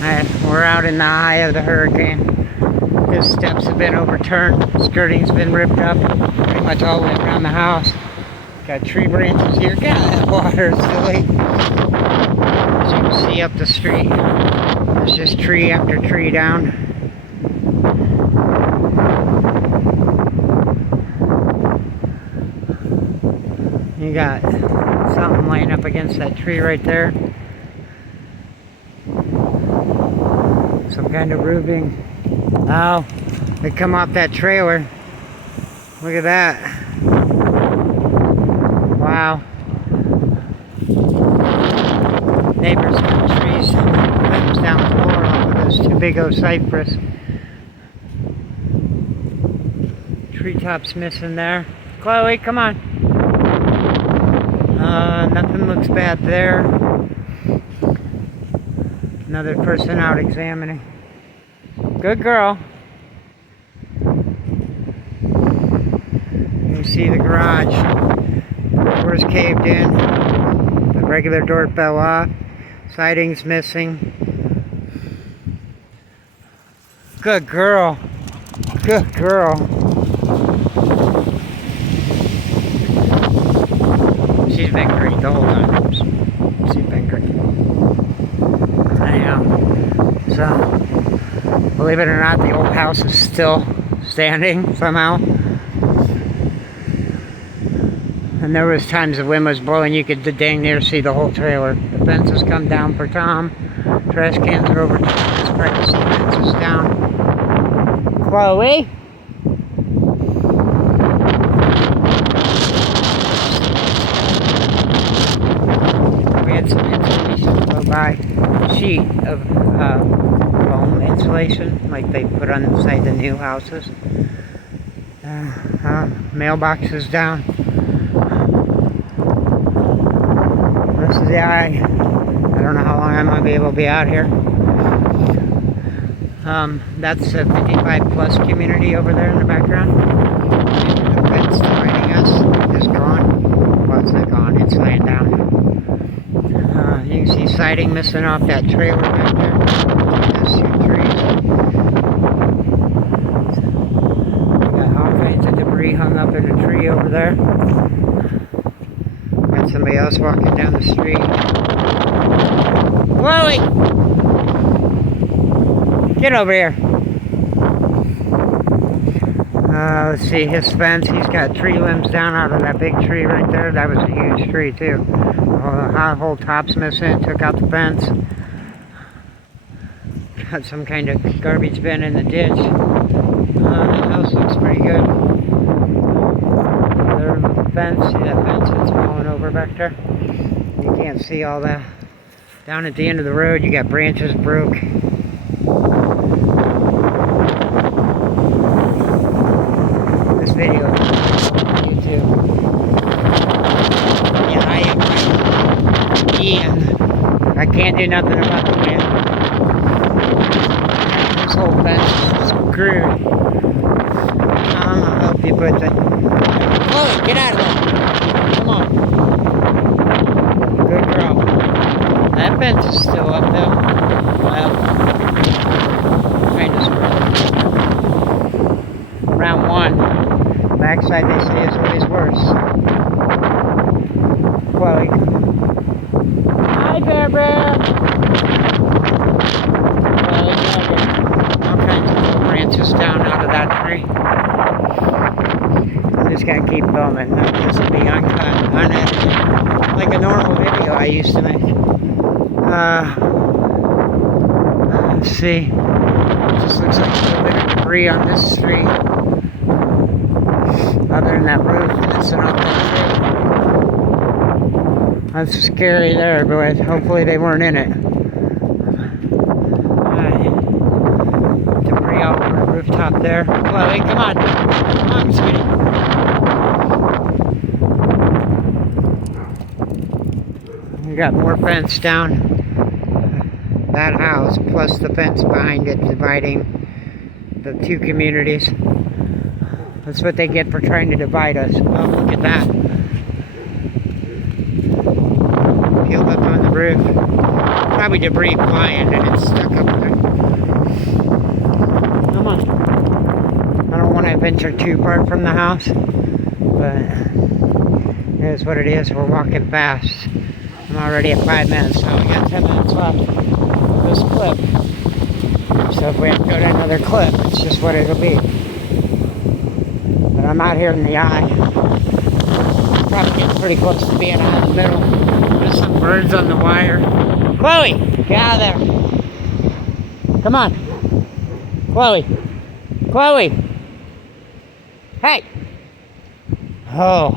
We're out in the eye of the hurricane. His steps have been overturned. Skirting's been ripped up pretty much all the way around the house. Got tree branches here. God, that water is silly. As you can see up the street, there's just tree after tree down. You got something laying up against that tree right there. Some kind of roofing. Oh, they come off that trailer. Look at that. Wow. Neighbors got trees limbs down the floor off of those two big old cypress. Treetops missing there. Chloe, come on. Nothing looks bad there. Another person out examining. Good girl. You can see the garage. The door's caved in. The regular door fell off. Siding's missing. Good girl. Good girl. She's been great the whole time. She's been great. Anyhow, so believe it or not, the old house is still standing somehow. And there was times the wind was blowing, you could dang near see the whole trailer. The fence has come down for Tom. Trash cans are over. His privacy fence is down. Chloe? We had some insulation go by. Sheet of foam insulation, like they put on the side of the new houses. Mailbox is down. This is the eye. I don't know how long I'm going to be able to be out here. That's a 55 plus community over there in the background. The fence dividing us is gone. Well, it's not gone, it's laying down. You can see siding missing off that trailer back there. There's two trees. Got all kinds of debris hung up in a tree over there. Got somebody else walking down the street. Chloe! Get over here. Let's see, his fence, he's got tree limbs down out of that big tree right there. That was a huge tree too. The whole top's missing, took out the fence. Got some kind of garbage bin in the ditch. The house looks pretty good. There's the fence, see that fence that's falling over back there? You can't see all that. Down at the end of the road, you got branches broke. This video is on YouTube. I can't do nothing about the wind. This whole fence is screwed. I'll help you put that. Chloe, get out of there. Come on. Good girl. That fence is still up though. Well, kind of screwed. Round one. Backside they say is always worse. Chloe. Hi, Bear Bear! All kinds of little branches down out of that tree. I just gotta keep filming. This will be uncut, unedited. Like a normal video I used to make. Let's see. It just looks like a little bit of debris on this street. Other than that roof, that's an awful tree. That's scary there, but hopefully they weren't in it. Debris off on the rooftop there. Chloe, come on. Come on, sweetie. We got more fence down that house, plus the fence behind it dividing the two communities. That's what they get for trying to divide us. Oh, look at that. Peeled up on the roof. probably debris flying and it's stuck up there. Come on. I don't want to venture too far from the house, but it is what it is. We're walking fast. I'm already at 5 minutes, so we got 10 minutes left of this clip. So if we have to go to another clip, it's just what it'll be. But I'm out here in the eye. Probably getting pretty close to being out in the middle. There's some birds on the wire. Chloe, get out of there. Come on. Chloe. Chloe. Hey. Oh.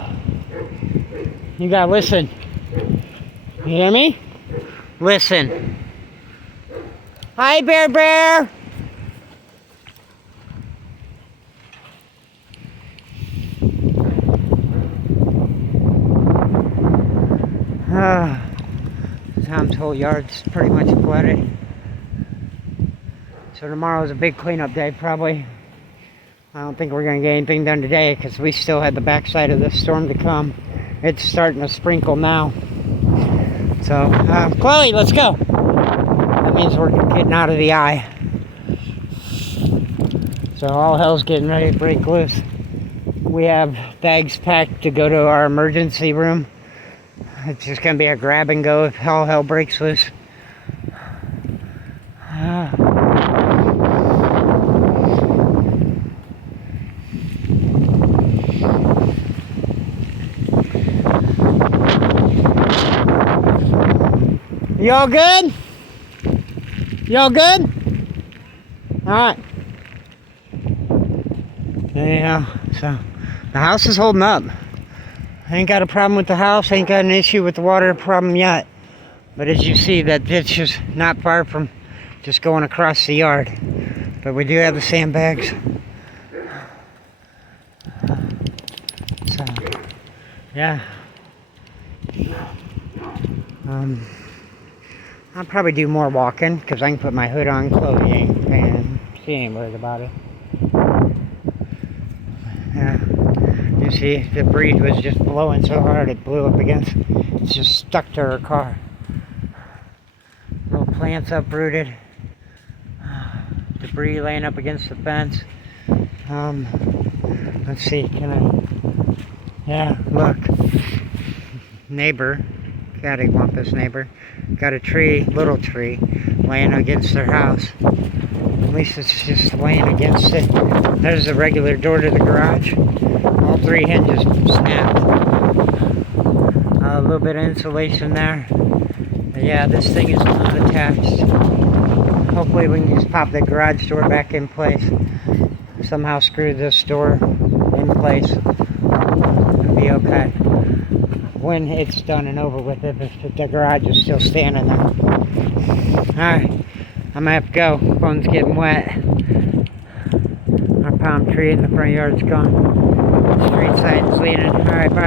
You gotta listen. You hear me? Listen. Hi, Bear Bear. Tom's whole yard's pretty much flooded. So tomorrow's a big cleanup day, probably. I don't think we're going to get anything done today because we still had the backside of this storm to come. It's starting to sprinkle now. So, Chloe, let's go. That means we're getting out of the eye. So all hell's getting ready to break loose. We have bags packed to go to our emergency room. It's just going to be a grab and go if all hell breaks loose. Y'all good? Y'all good? Alright. Yeah, so the house is holding up. I ain't got a problem with the house, ain't got an issue with the water problem yet. But as you see, that ditch is not far from just going across the yard. But we do have the sandbags. So, yeah. I'll probably do more walking because I can put my hood on. Chloe ain't, and she ain't worried about it. Yeah. You see, the breeze was just blowing so hard it blew up against. It's just stuck to her car. Little plants uprooted. Debris laying up against the fence. Let's see, can I? Yeah, look. Neighbor, cattywampus neighbor, got a tree, little tree, laying against their house. At least it's just laying against it. There's a regular door to the garage. All 3 hinges snapped. A little bit of insulation there. But yeah, this thing is not attached. Hopefully we can just pop the garage door back in place. Somehow screw this door in place. It'll be okay. When it's done and over with, if the garage is still standing there. Alright, I'm gonna have to go. Phone's getting wet. Our palm tree in the front yard's gone. Street side's leaning. Alright, bye.